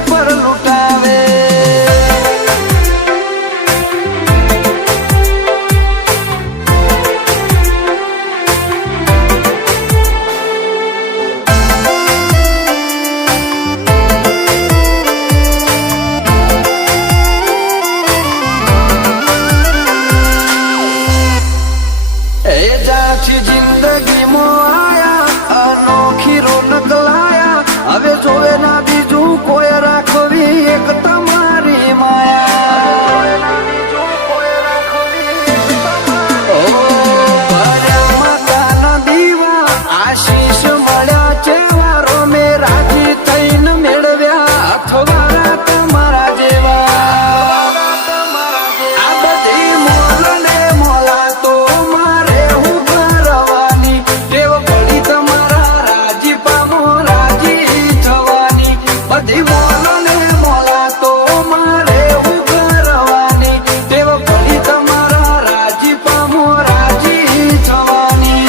પર લૂટાવે એ જાછી જિંદગીમાં આયા અનોખી રોનક લાયા હવે જોવે ના બીજું કોઈ રાખવી એક તમારી માયા માતાના દીવા આશીષ મળ્યા ચેવારો મેં રાજી થઈને મેળવ્યા અથવારા તમારા જેવા આ બધી મોલ ને મોલા તો મારે હું ભરવાની ટેવ પડી તમારા રાજી પામો રાજી થવાની બધી મોલ ને મોલા તો મારે હું ભરવાની ટેવ પડી તમારા રાજી પામો રાજી થવાની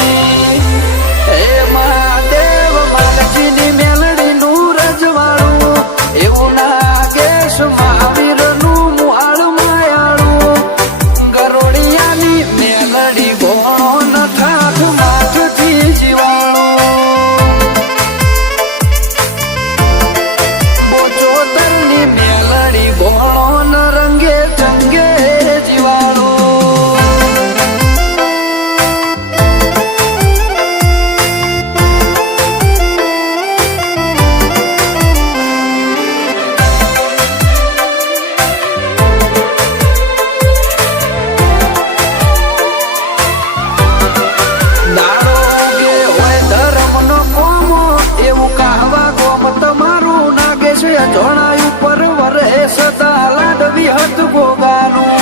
હે મહાદેવ બાલાજીની મેલડીનું રજવાડું એવું નાગેશ મહાવીરનું મુહાળ માયાળું ગરોડિયાની મેલડી ભોણો ન થાક માથથી જીવાણું બોચોતરની મેલડી ભોણો ન રંગે ચંગે જીવાણું દાડો ઉગે હોય ધર્મનો કોમો એવું કહાવા ગોમ તમારું નાગેશ જણાયું પર વરે સદા લાડવી હત ભોગાનું